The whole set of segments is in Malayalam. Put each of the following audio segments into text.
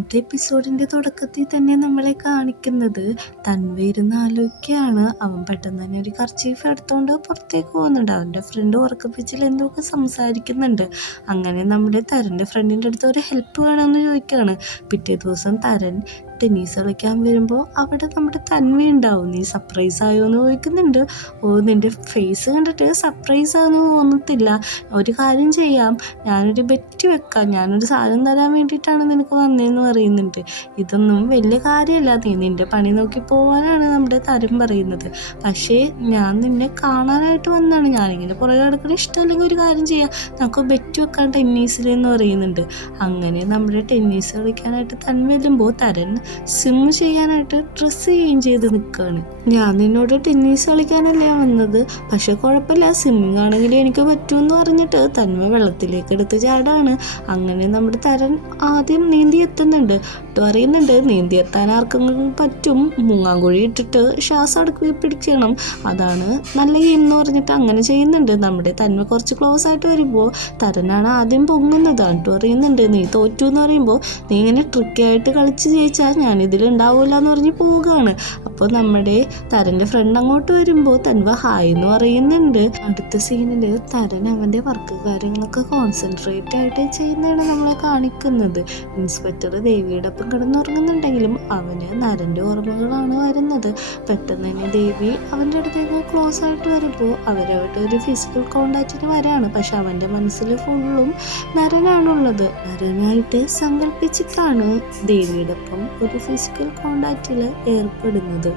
ഇന്നത്തെ എപ്പിസോഡിന്റെ തുടക്കത്തിൽ തന്നെ നമ്മളെ കാണിക്കുന്നത് തൻവ ഇരുന്ന് ആലോചിക്കുകയാണ്. അവൻ പെട്ടെന്ന് തന്നെ ഒരു കർച്ചീഫ് എടുത്തോണ്ട് പുറത്തേക്ക് പോകുന്നുണ്ട്. അവൻ്റെ ഫ്രണ്ട് ഉറക്കപ്പിച്ചിൽ എന്തൊക്കെ സംസാരിക്കുന്നുണ്ട്. അങ്ങനെ നമ്മുടെ തരൻ്റെ ഫ്രണ്ടിൻ്റെ അടുത്ത് ഒരു ഹെൽപ്പ് വേണമെന്ന് ചോദിക്കുകയാണ്. പിറ്റേ ദിവസം തരൻ ടെന്നീസ് കളിക്കാൻ വരുമ്പോൾ അവിടെ നമ്മുടെ തൻവ ഉണ്ടാവും. നീ സർപ്രൈസ് ആയോ എന്ന് ചോദിക്കുന്നുണ്ട്. നിൻ്റെ ഫേസ് കണ്ടിട്ട് സർപ്രൈസ് ആണെന്ന് തോന്നത്തില്ല. ഒരു കാര്യം ചെയ്യാം, ഞാനൊരു ബെറ്റ് വെക്കാം, ഞാനൊരു സാധനം തരാൻ വേണ്ടിയിട്ടാണ് നിനക്ക് വന്നതെന്ന് പറയുന്നുണ്ട്. ഇതൊന്നും വലിയ കാര്യമല്ല, നീ നിൻ്റെ പണി നോക്കി പോകാനാണ് നമ്മുടെ തരം പറയുന്നത്. പക്ഷേ ഞാൻ നിന്നെ കാണാനായിട്ട് വന്നതാണ്, ഞാനിങ്ങനെ പുറകെ കിടക്കണ ഇഷ്ടമല്ലെങ്കിൽ ഒരു കാര്യം ചെയ്യാം, നമുക്ക് ബെറ്റ് വെക്കാം ടെന്നീസിൽ എന്ന് പറയുന്നുണ്ട്. അങ്ങനെ നമ്മുടെ ടെന്നീസ് കളിക്കാനായിട്ട് തൻ വരുമ്പോൾ തരൻ സ്വിം ചെയ്യാനായിട്ട് ഡ്രസ്സ് ചെയ്ത് നിൽക്കുകയാണ്. ഞാൻ നിന്നോട് ടെന്നീസ് കളിക്കാനല്ലേ വന്നത്, പക്ഷെ കുഴപ്പമില്ല, സ്വിമ്മിങ് ആണെങ്കിൽ എനിക്ക് പറ്റുമെന്ന് പറഞ്ഞിട്ട് തന്മ വെള്ളത്തിലേക്ക് എടുത്ത് ചാടാണ്. അങ്ങനെ നമ്മുടെ തരൻ ആദ്യം നീന്തി എത്തുന്നുണ്ട്. പറയുന്നുണ്ട്, നീന്തി എത്താൻ ആർക്കെങ്കിലും പറ്റും, മുങ്ങാങ്കുഴി ഇട്ടിട്ട് ശ്വാസം അടക്കി പിടിക്കണം, അതാണ് നല്ല ഗെയിം എന്ന് പറഞ്ഞിട്ട് അങ്ങനെ ചെയ്യുന്നുണ്ട്. നമ്മുടെ തന്മ കുറച്ച് ക്ലോസ് ആയിട്ട് വരുമ്പോൾ തരനാണ് ആദ്യം പൊങ്ങുന്നത്. എന്നിട്ട് പറയുന്നുണ്ട്, നീ തോറ്റു എന്ന് പറയുമ്പോൾ നീ ഇങ്ങനെ ട്രിക്കി ആയിട്ട് കളിച്ച് ജയിച്ചാൽ ഞാനിതിൽ ഉണ്ടാവില്ല എന്ന് പറഞ്ഞ് പോവുകയാണ്. അപ്പോൾ നമ്മുടെ തരൻ്റെ ഫ്രണ്ട് അങ്ങോട്ട് വരുമ്പോൾ തൻവ ഹായ് എന്ന് പറയുന്നുണ്ട്. അടുത്ത സീനിൽ തരൻ അവൻ്റെ വർക്ക് കാര്യങ്ങളൊക്കെ കോൺസെൻട്രേറ്റ് ആയിട്ട് ചെയ്യുന്നതാണ് നമ്മളെ കാണിക്കുന്നത്. ഇൻസ്പെക്ടർ ദേവിയുടെ ഒപ്പം കിടന്നുറങ്ങുന്നുണ്ടെങ്കിലും അവന് നരൻ്റെ ഓർമ്മകളാണ് വരുന്നത്. പെട്ടെന്ന് തന്നെ ദേവി അവൻ്റെ അടുത്തേക്ക് ക്ലോസ് ആയിട്ട് വരുമ്പോൾ അവരായിട്ട് ഒരു ഫിസിക്കൽ കോണ്ടാക്റ്റിന് വരാണ്. പക്ഷെ അവൻ്റെ മനസ്സിൽ ഫുള്ളും നരനാണുള്ളത്. നരനായിട്ട് സങ്കല്പിച്ചിട്ടാണ് ദേവിയുടെ ഒപ്പം ഒരു ഫിസിക്കൽ കോണ്ടാക്റ്റിൽ ഏർപ്പെടുന്നത്.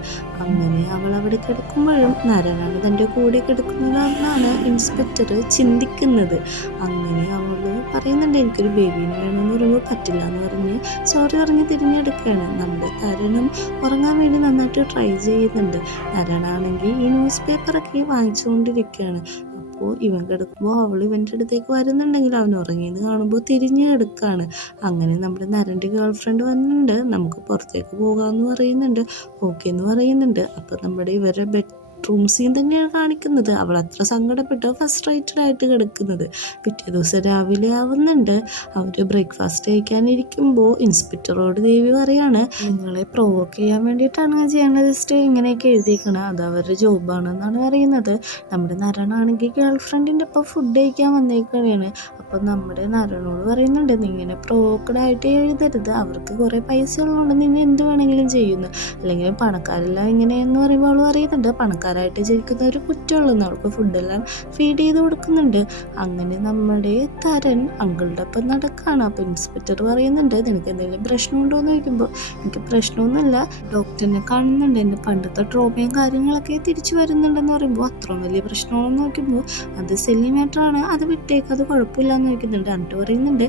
അങ്ങനെ അവൾ അവിടെ കിടക്കുമ്പോഴും നരനാണ് തൻ്റെ കൂടെ കിടക്കുന്നതെന്നാണ് ഇൻസ്പെക്ടർ ചിന്തിക്കുന്നത്. അങ്ങനെ അവൾ പറയുന്നുണ്ട്, എനിക്കൊരു ബേബീനെ വേണമെന്ന് പറയുമ്പോൾ പറ്റില്ല എന്ന് പറഞ്ഞ് സോറി പറഞ്ഞ് തിരിഞ്ഞെടുക്കുകയാണ്. നമ്മുടെ തരനും ഉറങ്ങാൻ വേണ്ടി നന്നായിട്ട് ട്രൈ ചെയ്യുന്നുണ്ട്. നരനാണെങ്കിൽ ഈ ന്യൂസ് പേപ്പറൊക്കെ വാങ്ങിച്ചുകൊണ്ടിരിക്കുകയാണ്. അപ്പോൾ ഇവൻ കിടക്കുമ്പോൾ അവൾ ഇവൻ്റെ അടുത്തേക്ക് വരുന്നുണ്ടെങ്കിൽ അവൻ ഉറങ്ങിയെന്ന് കാണുമ്പോൾ തിരിഞ്ഞ് കിടക്കുകയാണ്. അങ്ങനെ നമ്മുടെ നരൻ്റെ ഗേൾ ഫ്രണ്ട് വന്നിട്ടുണ്ട്, നമുക്ക് പുറത്തേക്ക് പോകാമെന്ന് പറയുന്നുണ്ട്. ഓക്കെ എന്ന് പറയുന്നുണ്ട്. അപ്പോൾ നമ്മുടെ ഇവരുടെ ബെഡ്റൂം സീൻ തന്നെയാണ് കാണിക്കുന്നത്. അവൾ അത്ര സങ്കടപ്പെട്ട് ഫസ്ട്രേറ്റഡ് ആയിട്ട് കിടക്കുന്നത്. പിറ്റേ ദിവസം രാവിലെ ആവുന്നുണ്ട്. അവർ ബ്രേക്ക്ഫാസ്റ്റ് കഴിക്കാനിരിക്കുമ്പോൾ ഇൻസ്പെക്ടറോട് ദേവി പറയാണ്, നിങ്ങളെ പ്രൊവോക്ക് ചെയ്യാൻ വേണ്ടിയിട്ടാണ് ജേർണലിസ്റ്റ് ഇങ്ങനെയൊക്കെ എഴുതിയിരിക്കുന്നത്, അത് അവരുടെ ജോബാണെന്നാണ് പറയുന്നത്. നമ്മുടെ നരനാണെങ്കിൽ ഗേൾ ഫ്രണ്ടിൻ്റെ ഒപ്പം ഫുഡ് കഴിക്കാൻ വന്നേക്കുകയാണ്. അപ്പം നമ്മുടെ നരനോട് പറയുന്നുണ്ട്, നീ ഇങ്ങനെ പ്രൊവോക്കഡ് ആയിട്ട് എഴുതരുത്, അവർക്ക് കുറേ പൈസ ഉള്ളതുകൊണ്ട് നിങ്ങൾ എന്ത് വേണമെങ്കിലും ചെയ്യുന്നു, അല്ലെങ്കിൽ പണക്കാരെല്ലാം ഇങ്ങനെയെന്ന് പറയുമ്പോൾ അവൾ പറയുന്നുണ്ട്, പണക്കാരായിട്ട് ജയിക്കുന്ന ഒരു കുറ്റമുള്ളൂ, അവൾക്ക് ഫുഡെല്ലാം ഫീഡ് ചെയ്ത് കൊടുക്കുന്നുണ്ട്. അങ്ങനെ നമ്മുടെ തരൻ അങ്കിളുടെ ഒപ്പം നടക്കുകയാണ്. അപ്പോൾ ഇൻസ്പെക്ടർ പറയുന്നുണ്ട്, നിനക്ക് എന്തെങ്കിലും പ്രശ്നമുണ്ടോ എന്ന് ചോദിക്കുമ്പോൾ എനിക്ക് പ്രശ്നമൊന്നുമില്ല, ഡോക്ടറിനെ കാണുന്നുണ്ട്, എൻ്റെ പണ്ടത്തെ ട്രോമയും കാര്യങ്ങളൊക്കെ തിരിച്ചു വരുന്നുണ്ടെന്ന് പറയുമ്പോൾ അത്രയും വലിയ പ്രശ്നമാണെന്ന് നോക്കുമ്പോൾ അത് സെല്ലി മാറ്ററാണ്, അത് വിട്ടേക്ക്, അത് കുഴപ്പമില്ല എന്ന് ചോദിക്കുന്നുണ്ട്. എന്നിട്ട് പറയുന്നുണ്ട്,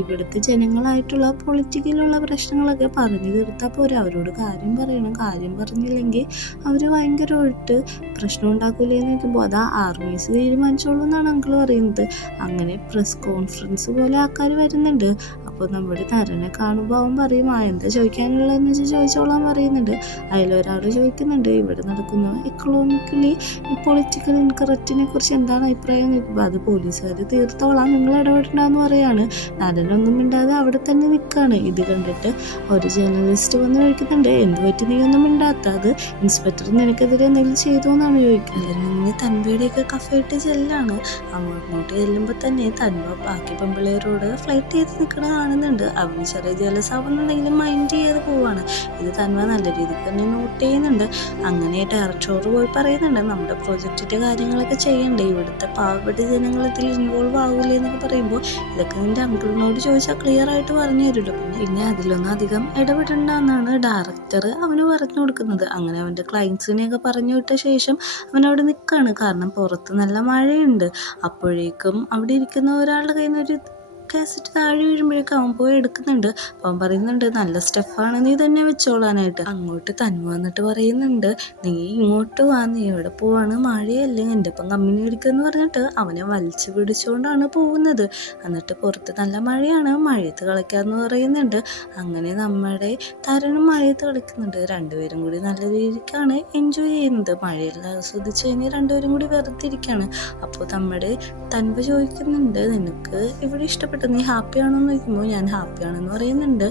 ഇവിടുത്തെ ജനങ്ങളായിട്ടുള്ള പൊളിറ്റിക്കലുള്ള പ്രശ്നങ്ങളൊക്കെ പറഞ്ഞു തീർത്താൽ പോരാ, അവരോട് കാര്യം പറയണം, കാര്യം പറഞ്ഞില്ലെങ്കിൽ അവർ ഭയങ്കരമായിട്ട് പ്രശ്നം ഉണ്ടാക്കില്ലെന്ന് ചോദിക്കുമ്പോൾ അത് ആർമീസ് തീരുമാനിച്ചോളൂ എന്നാണ് അങ്കിൾ പറയുന്നത്. അങ്ങനെ പ്രസ് കോൺഫറൻസ് പോലെ ആൾക്കാർ വരുന്നുണ്ട്. അപ്പോൾ നമ്മുടെ തരനെ കാണുമ്പോൾ അവൻ പറയും, എന്താ ചോദിക്കാനുള്ളതെന്ന് വെച്ചാൽ ചോദിച്ചോളാൻ പറയുന്നുണ്ട്. അതിലൊരാൾ ചോദിക്കുന്നുണ്ട്, ഇവിടെ നടക്കുന്ന എക്കണോമിക്കലി പൊളിറ്റിക്കൽ ഇൻകറക്റ്റിനെ കുറിച്ച് എന്താണ് അഭിപ്രായം ചോദിക്കുമ്പോൾ അത് പോലീസുകാർ തീർത്തോളാം, നിങ്ങൾ ഇടപെടണ്ടെന്ന് പറയാണ്. നരനൊന്നും മിണ്ടാതെ അവിടെ തന്നെ നിൽക്കുകയാണ്. ഇത് കണ്ടിട്ട് ഒരു ജേർണലിസ്റ്റ് വന്ന് ചോദിക്കുന്നുണ്ട്, എന്ത് പറ്റി നീ ഒന്നും മിണ്ടാത്ത, അത് ഇൻസ്പെക്ടർ നിനക്കെതിരെ എന്തെങ്കിലും ചെയ്തു എന്നാണ് ചോദിക്കുന്നത്. ഇനി തൻവയുടെയൊക്കെ കഫേട്ട് ചെല്ലാണ്. അങ്ങോട്ട് ചെല്ലുമ്പോൾ തന്നെ തൻവ ബാക്കി പെമ്പിള്ളേരോട് ഫ്ലൈറ്റ് ചെയ്ത് നിൽക്കണ കാണുന്നുണ്ട്. അവന് ചെറിയ ജലസ് ആവുന്നുണ്ടെങ്കിലും മൈൻഡ് ചെയ്യാതെ പോവാണ്. ഇത് തൻവ നല്ല രീതിക്ക് തന്നെ നോട്ട് ചെയ്യുന്നുണ്ട്. അങ്ങനെ ഡയറക്ടറോട് പോയി പറയുന്നുണ്ട്, നമ്മുടെ പ്രൊജക്റ്റിൻ്റെ കാര്യങ്ങളൊക്കെ ചെയ്യണ്ടേ, ഇവിടുത്തെ പാവപ്പെട്ട ജനങ്ങൾ ഇതിൽ ഇൻവോൾവ് ആവില്ലേ എന്നൊക്കെ പറയുമ്പോൾ ഇതൊക്കെ നിൻ്റെ അങ്കിളിനോട് ചോദിച്ചാൽ ക്ലിയർ ആയിട്ട് പറഞ്ഞു തരുമല്ലോ, പിന്നെ അതിലൊന്നും അധികം ഇടപെടണ്ടെന്നാണ് ഡയറക്ടർ അവന് പറഞ്ഞു കൊടുക്കുന്നത്. അങ്ങനെ അവൻ്റെ ക്ലയൻസിനെയൊക്കെ പറഞ്ഞു വിട്ട ശേഷം അവനവിടെ നിൽക്കുകയാണ്. കാരണം പുറത്ത് നല്ല മഴയുണ്ട്. അപ്പോഴേക്കും അവിടെ ഇരിക്കുന്ന ഒരാളുടെ കയ്യിൽ നിന്ന് ഒരു കാസറ്റ് താഴെ വീഴുമ്പോഴേക്കും അവൻ പോയി എടുക്കുന്നുണ്ട്. അവൻ പറയുന്നുണ്ട്, നല്ല സ്റ്റെഫാണ്, നീ തന്നെ വെച്ചോളാനായിട്ട്. അങ്ങോട്ട് തന്നു വന്നിട്ട് പറയുന്നുണ്ട്, നീ ഇങ്ങോട്ട് വാ, നീ എവിടെ പോവാണ്, മഴയല്ലേ, എൻ്റെ ഒപ്പം കമ്പനി എടുക്കുമെന്ന് പറഞ്ഞിട്ട് അവനെ വലിച്ചു പിടിച്ചുകൊണ്ടാണ് പോകുന്നത്. എന്നിട്ട് പുറത്ത് നല്ല മഴയാണ്, മഴയത്ത് കളിക്കാമെന്ന് പറയുന്നുണ്ട്. അങ്ങനെ നമ്മുടെ തരനും മഴയത്ത് കളിക്കുന്നുണ്ട്. രണ്ടുപേരും കൂടി നല്ല രീതിക്കാണ് എൻജോയ് ചെയ്യുന്നത്. മഴയെല്ലാം ആസ്വദിച്ച് കഴിഞ്ഞ് രണ്ടുപേരും കൂടി വെറുതെ ഇരിക്കുകയാണ്. അപ്പോൾ നമ്മുടെ തൻവ ചോദിക്കുന്നുണ്ട്, നിനക്ക് ഇവിടെ ഇഷ്ടപ്പെട്ടു, നീ ഹാപ്പിയാണോ എന്ന് ചോദിക്കുമ്പോൾ ഞാൻ ഹാപ്പിയാണെന്ന് പറയുന്നുണ്ട്.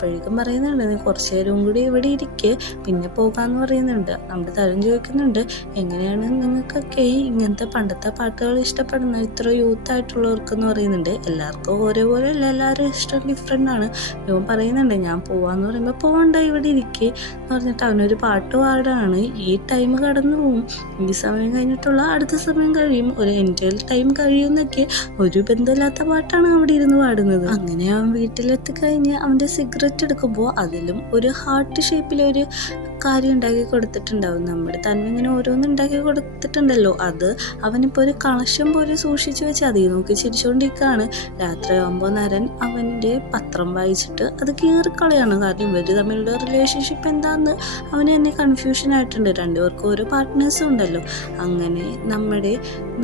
അപ്പോഴേക്കും പറയുന്നുണ്ട് നീ കുറച്ച് നേരം കൂടി ഇവിടെ ഇരിക്കുക, പിന്നെ പോകാമെന്ന് പറയുന്നുണ്ട്. നമ്മുടെ തരുൺ ചോദിക്കുന്നുണ്ട് എങ്ങനെയാണ് നിങ്ങൾക്കൊക്കെ ഇങ്ങനത്തെ പണ്ടത്തെ പാട്ടുകൾ ഇഷ്ടപ്പെടുന്നത്, ഇത്ര യൂത്ത് ആയിട്ടുള്ളവർക്കെന്ന് പറയുന്നുണ്ട്. എല്ലാവർക്കും ഒരേപോലെ അല്ല, എല്ലാവരും ഇഷ്ടം ഡിഫറെൻ്റ് ആണ്. ഇവൻ പറയുന്നുണ്ട് ഞാൻ പോവാന്ന് പറയുമ്പോൾ പോകണ്ട ഇവിടെ ഇരിക്കുക എന്ന് പറഞ്ഞിട്ട് അവനൊരു പാട്ട് പാടാണ്. ഈ ടൈം കടന്നു പോവും, ഈ സമയം കഴിഞ്ഞിട്ടുള്ള അടുത്ത സമയം കഴിയും, ഒരു എൻജോയ് ടൈം കഴിയുമെന്നൊക്കെ ഒരു ബന്ധമില്ലാത്ത പാട്ടാണ് അവിടെ ഇരുന്ന് പാടുന്നത്. അങ്ങനെ അവൻ വീട്ടിലെത്തി കഴിഞ്ഞ് അവൻ്റെ സിഗരറ്റ് എടുക്കുമ്പോൾ അതിലും ഒരു ഹാർട്ട് ഷേപ്പിലൊരു കാര്യം ഉണ്ടാക്കി കൊടുത്തിട്ടുണ്ടാവും. നമ്മുടെ തന്നെ ഇങ്ങനെ ഓരോന്നും ഉണ്ടാക്കി കൊടുത്തിട്ടുണ്ടല്ലോ, അത് അവനിപ്പോൾ ഒരു കളക്ഷൻ പോലെ സൂക്ഷിച്ചു വെച്ച് അതിൽ നോക്കി ചിരിച്ചുകൊണ്ടിരിക്കുകയാണ്. രാത്രിയാകുമ്പോൾ നരൻ അവൻ്റെ പത്രം വായിച്ചിട്ട് അത് കീറിക്കളയാണ്. കാരണം ഇവർ തമ്മിലുള്ള റിലേഷൻഷിപ്പ് എന്താണെന്ന് അവന് തന്നെ കൺഫ്യൂഷൻ ആയിട്ടുണ്ട്. രണ്ടുപേർക്കും ഓരോ പാർട്ട്നേഴ്സും ഉണ്ടല്ലോ. അങ്ങനെ നമ്മുടെ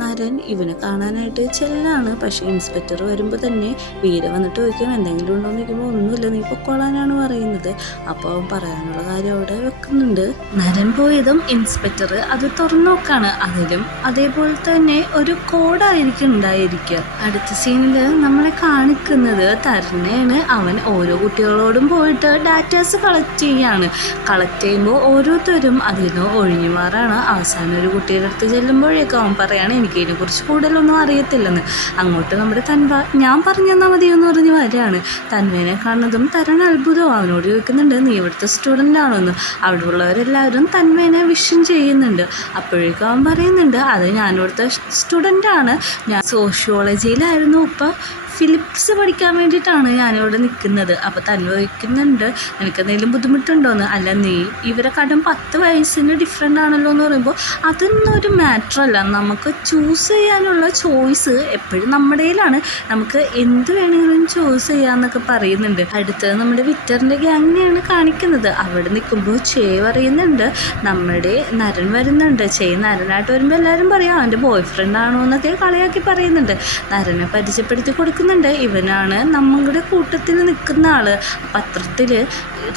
നരൻ ഇവനെ കാണാനായിട്ട് ചെല്ലാണ്. പക്ഷേ ഇൻസ്പെക്ടർ വരുമ്പോൾ തന്നെ വീര വന്നിട്ട് ചോദിക്കും എന്തെങ്കിലും ഉണ്ടോ എന്ന് ചോദിക്കുമ്പോൾ ഒന്നുമില്ല നീ പൊക്കോളാനാണ് പറയുന്നത്. അപ്പോൾ അവൻ പറയാനുള്ള കാര്യം അവിടെ വെക്കുന്നുണ്ട്. നരൻ പോയതും ഇൻസ്പെക്ടർ അത് തുറന്നു നോക്കാണ്. അതിലും അതേപോലെ തന്നെ ഒരു കോഡായിരിക്കും ഉണ്ടായിരിക്കുക. അടുത്ത സീനിൽ നമ്മളെ കാണിക്കുന്നത് തരുണയാണ്. അവൻ ഓരോ കുട്ടികളോടും പോയിട്ട് ഡാറ്റാസ് കളക്ട് ചെയ്യാണ്. കളക്ട് ചെയ്യുമ്പോൾ ഓരോരുത്തരും അതിൽ നിന്ന് ഒഴിഞ്ഞു മാറാണ്. അവസാനം ഒരു കുട്ടിയുടെ അടുത്ത് ചെല്ലുമ്പോഴേക്കും അവൻ പറയാണ് എനിക്ക് ഇതിനെക്കുറിച്ച് കൂടുതലൊന്നും അറിയത്തില്ലെന്ന്. അങ്ങോട്ട് നമ്മുടെ തൻവ ഞാൻ പറഞ്ഞു തന്നാൽ മതിയെന്ന് പറഞ്ഞ് വരികയാണ്. തൻവേനെ കാണുന്നതും തരൻ അത്ഭുതവും. അവനോട് ചോദിക്കുന്നുണ്ട് നീ ഇവിടുത്തെ സ്റ്റുഡൻ്റ് ആണോ എന്ന്. അവിടെ ഉള്ളവരെല്ലാവരും തൻവേനെ വിഷ് ചെയ്യുന്നുണ്ട്. അപ്പോഴേക്കും അവൻ പറയുന്നുണ്ട് അത് ഞാനിവിടുത്തെ സ്റ്റുഡൻ്റാണ്, ഞാൻ സോഷ്യോളജിയിലായിരുന്നു, ഇപ്പം ഫിലിപ്സ് പഠിക്കാൻ വേണ്ടിയിട്ടാണ് ഞാനിവിടെ നിൽക്കുന്നത്. അപ്പോൾ തന്നെ ചോദിക്കുന്നുണ്ട് നിനക്കെന്തെങ്കിലും ബുദ്ധിമുട്ടുണ്ടോയെന്ന്. അല്ല നീ ഇവരെ കാട്ടും 10 വയസ്സിന് ഡിഫറെൻ്റ് ആണല്ലോ എന്ന് പറയുമ്പോൾ അതൊന്നും ഒരു മാറ്ററല്ല. നമുക്ക് ചൂസ് ചെയ്യാനുള്ള ചോയ്സ് എപ്പോഴും നമ്മുടെ കയ്യിലാണ്, നമുക്ക് എന്ത് വേണമെങ്കിലും ചൂസ് ചെയ്യാമെന്നൊക്കെ പറയുന്നുണ്ട്. അടുത്തത് നമ്മുടെ വിക്ടറിൻ്റെ ഗ്യാങ്ങിനെയാണ് കാണിക്കുന്നത്. അവിടെ നിൽക്കുമ്പോൾ ചേ പറയുന്നുണ്ട് നമ്മുടെ നരൻ വരുന്നുണ്ട്. ചേ നരനായിട്ട് വരുമ്പോൾ എല്ലാവരും പറയാം അവൻ്റെ ബോയ് ഫ്രണ്ട് ആണോ എന്നൊക്കെ കളിയാക്കി പറയുന്നുണ്ട്. നരനെ പരിചയപ്പെടുത്തി കൊടുക്കുന്നുണ്ട്. ഇവനാണ് നമ്മുടെ കൂട്ടത്തിൽ നിൽക്കുന്ന ആള്. പത്രത്തിൽ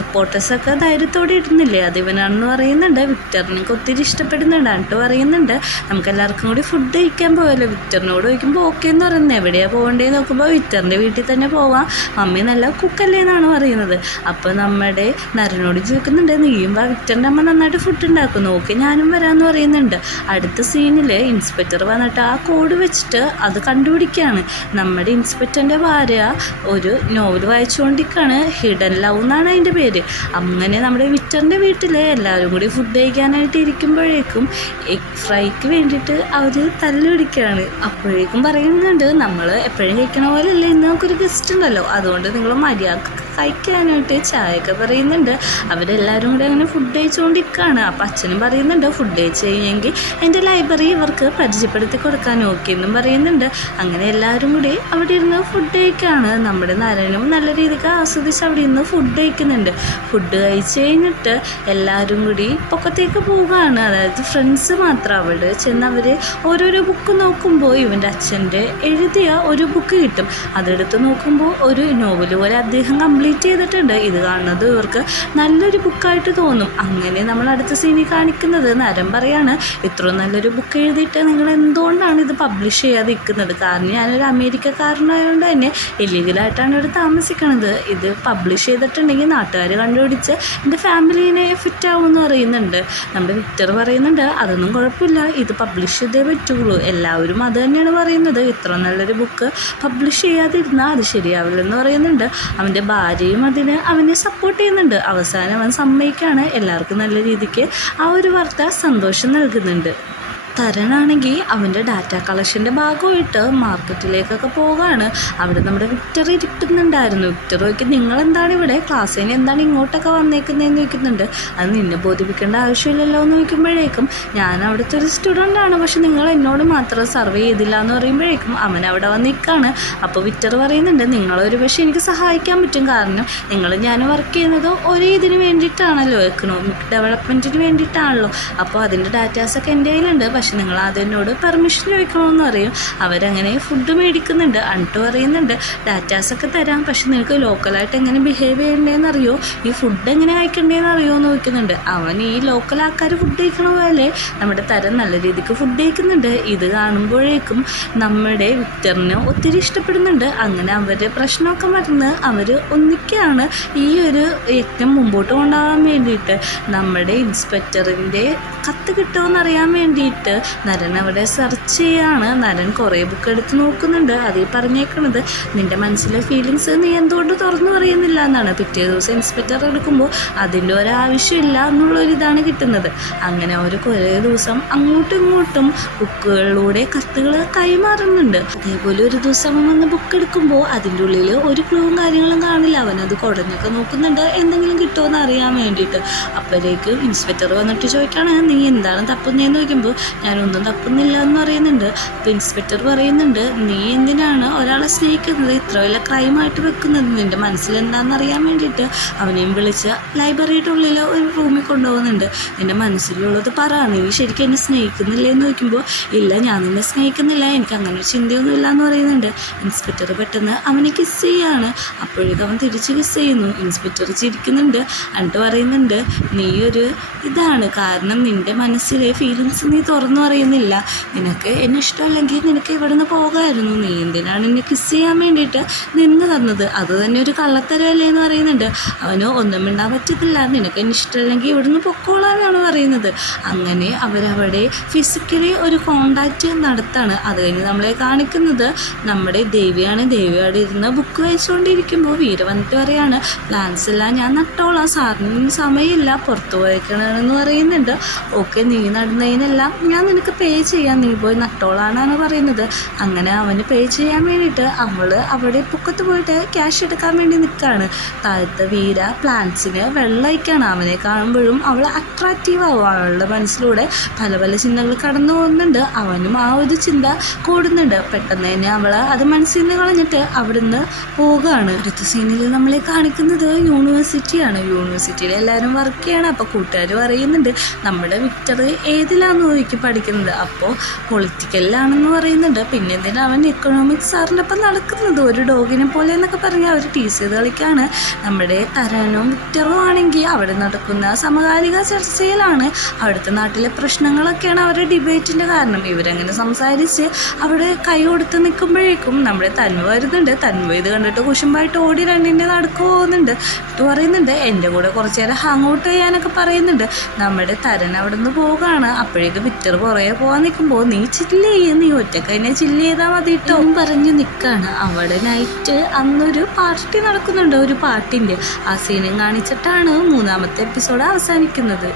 റിപ്പോർട്ടേഴ്സൊക്കെ ധൈര്യത്തോടെ ഇടുന്നില്ലേ അത് ഇവനാണെന്ന് പറയുന്നുണ്ട്. വിക്ടറിനൊക്കെ ഒത്തിരി ഇഷ്ടപ്പെടുന്നുണ്ട്. എന്നിട്ട് പറയുന്നുണ്ട് നമുക്കെല്ലാവർക്കും കൂടി ഫുഡ് കഴിക്കാൻ പോയല്ലോ. വിക്ടറിനോട് ചോദിക്കുമ്പോൾ ഓക്കെ എന്ന് പറയുന്നത്. എവിടെയാണ് പോകേണ്ടതെന്ന് നോക്കുമ്പോൾ വിക്ടറിൻ്റെ വീട്ടിൽ തന്നെ പോവാം, മമ്മി നല്ല കുക്കല്ലേ എന്നാണ് പറയുന്നത്. അപ്പോൾ നമ്മുടെ നരനോട് ചോദിക്കുന്നുണ്ട് നീയും വാ, വിക്ടറിൻ്റെ അമ്മ നന്നായിട്ട് ഫുഡ് ഉണ്ടാക്കുന്നു, ഓക്കെ ഞാനും വരാമെന്ന് പറയുന്നുണ്ട്. അടുത്ത സീനിൽ ഇൻസ്പെക്ടർ വന്നിട്ട് ആ കോഡ് വെച്ചിട്ട് അത് കണ്ടുപിടിക്കുകയാണ്. നമ്മുടെ ഇൻസ്പെക്ടറിൻ്റെ ഭാര്യ ഒരു നോവൽ വായിച്ചുകൊണ്ടിരിക്കുകയാണ്. ഹിഡൻ ലവ് എന്നാണ് അതിൻ്റെ പേര്. അങ്ങനെ നമ്മുടെ വിക്ടറിൻ്റെ വീട്ടിൽ എല്ലാവരും കൂടി ഫുഡ് കഴിക്കാനായിട്ട് ഇരിക്കുമ്പോഴേക്കും എഗ് ഫ്രൈക്ക് വേണ്ടിയിട്ട് അവർ തല്ലുപിടിക്കുകയാണ്. അപ്പോഴേക്കും പറയുന്നുണ്ട് നമ്മൾ എപ്പോഴും കഴിക്കണ പോലെ അല്ല, ഇന്ന് നമുക്കൊരു ഗസ്റ്റ് ഉണ്ടല്ലോ, അതുകൊണ്ട് നിങ്ങൾ മര്യാദ കഴിക്കാനായിട്ട് ചായയൊക്കെ പറയുന്നുണ്ട്. അവരെല്ലാവരും കൂടി അങ്ങനെ ഫുഡ് കഴിച്ചുകൊണ്ടിരിക്കുകയാണ്. അപ്പം അച്ഛനും പറയുന്നുണ്ട് ഫുഡ് കഴിച്ച് കഴിഞ്ഞെങ്കിൽ എൻ്റെ ലൈബ്രറി ഇവർക്ക് പരിചയപ്പെടുത്തി കൊടുക്കാൻ ഓക്കെ എന്നും പറയുന്നുണ്ട്. അങ്ങനെ എല്ലാവരും കൂടി അവിടെ ഇരുന്ന് ഫുഡ് കഴിക്കുകയാണ്. നമ്മുടെ നരനും നല്ല രീതിക്ക് ആസ്വദിച്ച് അവിടെ ഇരുന്ന് ഫുഡ് കഴിക്കുന്നുണ്ട്. ഫുഡ് കഴിച്ച് കഴിഞ്ഞിട്ട് എല്ലാവരും കൂടി പൊക്കത്തേക്ക് പോവുകയാണ്. അതായത് ഫ്രണ്ട്സ് മാത്രം. അവിടെ ചെന്ന് അവർ ഓരോരോ ബുക്ക് നോക്കുമ്പോൾ ഇവൻ്റെ അച്ഛൻ്റെ എഴുതിയ ഒരു ബുക്ക് കിട്ടും. അതെടുത്ത് നോക്കുമ്പോൾ ഒരു നോവൽ പോലെ അദ്ദേഹം കംപ്ലീറ്റ് ചെയ്തിട്ടുണ്ട്. ഇത് കാണുന്നത് ഇവർക്ക് നല്ലൊരു ബുക്കായിട്ട് തോന്നും. അങ്ങനെ നമ്മൾ അടുത്ത സീനിൽ കാണിക്കുന്നത് നരൻ പറയാണ് ഇത്ര നല്ലൊരു ബുക്ക് എഴുതിയിട്ട് നിങ്ങൾ എന്തുകൊണ്ടാണ് ഇത് പബ്ലിഷ് ചെയ്യാതിരിക്കുന്നത്. കാരണം ഞാനൊരു അമേരിക്കക്കാരനായതുകൊണ്ട് തന്നെ ഇല്ലീഗലായിട്ടാണ് ഇവിടെ താമസിക്കണത്. ഇത് പബ്ലിഷ് ചെയ്തിട്ടുണ്ടെങ്കിൽ നാട്ടുകാർ കണ്ടുപിടിച്ച് എൻ്റെ ഫാമിലീനെ എഫക്റ്റ് ആവുമെന്ന് പറയുന്നുണ്ട്. നമ്മുടെ വിക്ടർ പറയുന്നുണ്ട് അതൊന്നും കുഴപ്പമില്ല, ഇത് പബ്ലിഷ് ചെയ്തേ പറ്റുള്ളൂ. എല്ലാവരും അത് തന്നെയാണ് പറയുന്നത്. ഇത്ര നല്ലൊരു ബുക്ക് പബ്ലിഷ് ചെയ്യാതിരുന്നാൽ അത് ശരിയാവില്ലെന്ന് പറയുന്നുണ്ട്. അവൻ്റെ ഭാര്യയും അവനെ സപ്പോർട്ട് ചെയ്യുന്നുണ്ട്. അവസാനം അവൻ സമ്മതിക്കാണ്. എല്ലാവർക്കും നല്ല രീതിക്ക് ആ ഒരു വാർത്ത സന്തോഷം നൽകുന്നുണ്ട്. തരനാണെങ്കിൽ അവൻ്റെ ഡാറ്റ കളക്ഷൻ്റെ ഭാഗമായിട്ട് മാർക്കറ്റിലേക്കൊക്കെ പോവുകയാണ്. അവിടെ നമ്മുടെ വിക്ടർ ഇരിക്കുന്നുണ്ടായിരുന്നു. വിക്ടർ ചോദിക്കും നിങ്ങളെന്താണ് ഇവിടെ ക്ലാസ്സിന് എന്താണ് ഇങ്ങോട്ടൊക്കെ വന്നേക്കുന്നതെന്ന് ചോദിക്കുന്നുണ്ട്. അത് നിന്നെ ബോധിപ്പിക്കേണ്ട ആവശ്യമില്ലല്ലോ എന്ന് ചോദിക്കുമ്പോഴേക്കും ഞാൻ അവിടുത്തെ ഒരു സ്റ്റുഡൻ്റാണ്, പക്ഷെ നിങ്ങൾ എന്നോട് മാത്രം സർവേ ചെയ്തില്ല എന്ന് പറയുമ്പോഴേക്കും അവൻ അവിടെ വന്ന് നിൽക്കുകയാണ്. അപ്പോൾ വിക്ടർ പറയുന്നുണ്ട് നിങ്ങളൊരു പക്ഷേ എനിക്ക് സഹായിക്കാൻ പറ്റും, കാരണം നിങ്ങൾ ഞാൻ വർക്ക് ചെയ്യുന്നത് ഒരേ ഇതിന് വേണ്ടിയിട്ടാണല്ലോ, എക്കണോമിക് ഡെവലപ്മെൻറ്റിന് വേണ്ടിയിട്ടാണല്ലോ. അപ്പോൾ അതിൻ്റെ ഡാറ്റാസൊക്കെ എൻ്റെ കയ്യിലുണ്ട്, പക്ഷേ പക്ഷെ നിങ്ങൾ ആദ്യം എന്നോട് പെർമിഷൻ ചോദിക്കണമെന്ന് പറയും. അവരങ്ങനെ ഫുഡ് മേടിക്കുന്നുണ്ട്. അന്നിട്ട് പറയുന്നുണ്ട് ഡാറ്റാസൊക്കെ തരാം, പക്ഷെ നിനക്ക് ലോക്കലായിട്ട് എങ്ങനെ ബിഹേവ് ചെയ്യണ്ടേന്ന് അറിയോ, ഈ ഫുഡ് എങ്ങനെ കഴിക്കണ്ടേന്ന് അറിയോ എന്ന് ചോദിക്കുന്നുണ്ട്. അവൻ ഈ ലോക്കൽ ആൾക്കാർ ഫുഡ് കഴിക്കണ പോലെ നമ്മുടെ തരം നല്ല രീതിക്ക് ഫുഡ് കഴിക്കുന്നുണ്ട്. ഇത് കാണുമ്പോഴേക്കും നമ്മുടെ വിക്ടറിന് ഒത്തിരി ഇഷ്ടപ്പെടുന്നുണ്ട്. അങ്ങനെ അവരുടെ പ്രശ്നമൊക്കെ മറന്ന് അവർ ഒന്നിക്കുകയാണ് ഈ ഒരു യജ്ഞം മുമ്പോട്ട് കൊണ്ടുപോകാൻ വേണ്ടിയിട്ട്. നമ്മുടെ ഇൻസ്പെക്ടറിൻ്റെ കത്ത് കിട്ടുമെന്നറിയാൻ വേണ്ടിയിട്ട് നരൻ അവിടെ സെർച്ച് ചെയ്യാണ്. നരൻ കുറേ ബുക്ക് എടുത്ത് നോക്കുന്നുണ്ട്. അതിൽ പറഞ്ഞേക്കണത് നിൻ്റെ മനസ്സിലെ ഫീലിങ്സ് നീ എന്തുകൊണ്ട് തുറന്നു പറയുന്നില്ല എന്നാണ്. പിറ്റേ ദിവസം ഇൻസ്പെക്ടർ എടുക്കുമ്പോൾ അതിൻ്റെ ഒരാവശ്യമില്ല എന്നുള്ളൊരിതാണ് കിട്ടുന്നത്. അങ്ങനെ അവർ കുറേ ദിവസം അങ്ങോട്ടും ഇങ്ങോട്ടും ബുക്കുകളിലൂടെ കത്തുകൾ കൈമാറുന്നുണ്ട്. അതേപോലെ ഒരു ദിവസം വന്ന് ബുക്ക് എടുക്കുമ്പോൾ അതിൻ്റെ ഉള്ളിൽ ഒരു ക്ലൂവും കാര്യങ്ങളും കാണില്ല. അവനത് കുടഞ്ഞൊക്കെ നോക്കുന്നുണ്ട് എന്തെങ്കിലും കിട്ടുമോ എന്ന് അറിയാൻ വേണ്ടിയിട്ട്. അപ്പോഴേക്കും ഇൻസ്പെക്ടർ വന്നിട്ട് ചോദിക്കുകയാണ് നീ എന്താണ് തപ്പുന്നതെന്ന് ചോദിക്കുമ്പോൾ ഞാനൊന്നും തപ്പുന്നില്ല എന്ന് പറയുന്നുണ്ട്. അപ്പോൾ ഇൻസ്പെക്ടർ പറയുന്നുണ്ട് നീ എന്തിനാണ് ഒരാളെ സ്നേഹിക്കുന്നത്, ഇത്ര വലിയ ക്രൈമായിട്ട് വെക്കുന്നത്, നിൻ്റെ മനസ്സിലെന്താണെന്ന് അറിയാൻ വേണ്ടിയിട്ട് അവനെയും വിളിച്ച് ലൈബ്രറിയുടെ ഉള്ളിൽ ഒരു റൂമിൽ കൊണ്ടുപോകുന്നുണ്ട്. നിൻ്റെ മനസ്സിലുള്ളത് പറ, നീ ശരിക്കും എന്നെ സ്നേഹിക്കുന്നില്ലേ എന്ന് ചോദിക്കുമ്പോൾ ഇല്ല ഞാൻ നിന്നെ സ്നേഹിക്കുന്നില്ല, എനിക്ക് അങ്ങനെ ഒരു ചിന്തയൊന്നുമില്ല എന്ന് പറയുന്നുണ്ട്. ഇൻസ്പെക്ടർ പെട്ടെന്ന് അവനെ കിസ് ചെയ്യാണ്. അപ്പോഴേക്കും അവൻ തിരിച്ച് കിസ് ചെയ്യുന്നു. ഇൻസ്പെക്ടർ ചിരിക്കുന്നുണ്ട്. എന്നിട്ട് പറയുന്നുണ്ട് നീ ഒരു ഇതാണ് കാരണം, നിൻ്റെ മനസ്സിലെ ഫീലിങ്സ് നീ തുറന്നു പറയുന്നില്ല. നിനക്ക് എന്നെ ഇഷ്ടമല്ലെങ്കിൽ നിനക്ക് ഇവിടെ നിന്ന് പോകാമായിരുന്നു, നീ എന്തിനാണ് എന്നെ കിസ് ചെയ്യാൻ വേണ്ടിയിട്ട് നിന്ന് തന്നത്, അത് തന്നെ ഒരു കള്ളത്തരമല്ലേ എന്ന് പറയുന്നുണ്ട്. അവന് ഒന്നും മിണ്ടാൻ പറ്റത്തില്ല, നിനക്ക് എന്നെ ഇഷ്ടമല്ലെങ്കിൽ ഇവിടുന്ന് പൊക്കോളാനാണ് പറയുന്നത്. അങ്ങനെ അവരവിടെ ഫിസിക്കലി ഒരു കോണ്ടാക്റ്റ് നടത്താണ്. അത് കഴിഞ്ഞ് നമ്മളെ കാണിക്കുന്നത് നമ്മുടെ ദേവിയാണ്. ദേവി അവിടെ ഇരുന്ന് ബുക്ക് വായിച്ചുകൊണ്ടിരിക്കുമ്പോൾ വീര വന്നിട്ട് പറയാണ് പ്ലാൻസ് എല്ലാം ഞാൻ നട്ടോളാം, സാറിന് സമയമില്ല, പുറത്തു പോയേക്കണമെന്ന് പറയുന്നുണ്ട്. ഓക്കെ നീ നടുന്നതിനെല്ലാം ഞാൻ നിനക്ക് പേ ചെയ്യാം, നീ പോയി നട്ടോളാനാണ് പറയുന്നത്. അങ്ങനെ അവന് പേ ചെയ്യാൻ വേണ്ടിയിട്ട് അവൾ അവിടെ പൊക്കത്ത് പോയിട്ട് ക്യാഷ് എടുക്കാൻ വേണ്ടി നിൽക്കുകയാണ്. താഴത്തെ വീര പ്ലാന്റ്സിന് വെള്ളം ഒഴിക്കുകയാണ്. അവനെ കാണുമ്പോഴും അവൾ അട്രാക്റ്റീവ് ആവും. അവളുടെ മനസ്സിലൂടെ പല പല ചിന്തകൾ കടന്നു പോകുന്നുണ്ട്. അവനും ആ ഒരു ചിന്ത കൂടുന്നുണ്ട്. പെട്ടെന്ന് തന്നെ അവൾ അത് മനസ്സിൽ നിന്ന് കളഞ്ഞിട്ട് അവിടുന്ന് പോവുകയാണ്. അടുത്ത സീനിൽ നമ്മളെ കാണിക്കുന്നത് യൂണിവേഴ്സിറ്റിയാണ്. യൂണിവേഴ്സിറ്റിയിൽ എല്ലാവരും വർക്ക് ചെയ്യണം. അപ്പോൾ കൂട്ടുകാർ പറയുന്നുണ്ട് നമ്മുടെ വിക്ടർ ഏതിലാണെന്ന് നോക്കി പഠിക്കുന്നത്. അപ്പോൾ പൊളിറ്റിക്കലിലാണെന്ന് പറയുന്നുണ്ട്. പിന്നെ എന്തിനാണ് അവൻ എക്കണോമിക്സ് സാറിൻ്റെ ഒപ്പം നടക്കുന്നത്, ഒരു ഡോഗിനെ പോലെ എന്നൊക്കെ പറഞ്ഞ് അവർ ടീസ് ചെയ്ത് കളിക്കുകയാണ്. നമ്മുടെ തരനും വിക്ടറും ആണെങ്കിൽ അവിടെ നടക്കുന്ന സമകാലിക ചർച്ചയിലാണ്. അവിടുത്തെ നാട്ടിലെ പ്രശ്നങ്ങളൊക്കെയാണ് അവരുടെ ഡിബേറ്റിൻ്റെ കാരണം. ഇവരങ്ങനെ സംസാരിച്ച് അവിടെ കൈ കൊടുത്ത് നിൽക്കുമ്പോഴേക്കും നമ്മുടെ തന്മ വരുന്നുണ്ട്. തന്മ ഇത് കണ്ടിട്ട് കുശുമ്പായിട്ട് ഓടി രണ്ടിൻ്റെ നടക്ക് പോകുന്നുണ്ട്. എന്നിട്ട് പറയുന്നുണ്ട് എൻ്റെ കൂടെ കുറച്ച് നേരം ഹാങ് ഔട്ട് ചെയ്യാനൊക്കെ പറയുന്നുണ്ട്. നമ്മുടെ തരൻ അവിടെ നിന്ന് പോവുകയാണ്. അപ്പോഴേക്ക് വിക്ടർ പുറകെ പോകാൻ നിൽക്കുമ്പോൾ നീ ചില്ല് ചെയ്യും, നീ ഒറ്റക്ക് തന്നെ ചില്ല് ചെയ്താൽ മതി കേട്ടോ പറഞ്ഞ് നിൽക്കുകയാണ്. അവിടെ നൈറ്റ് അന്നൊരു പാർട്ടി നടക്കുന്നുണ്ട്, ഒരു പാട്ടിൻ്റെ ആ സീനും കാണിച്ചിട്ടാണ് 3ാമത്തെ എപ്പിസോഡ് അവസാനിക്കുന്നത്.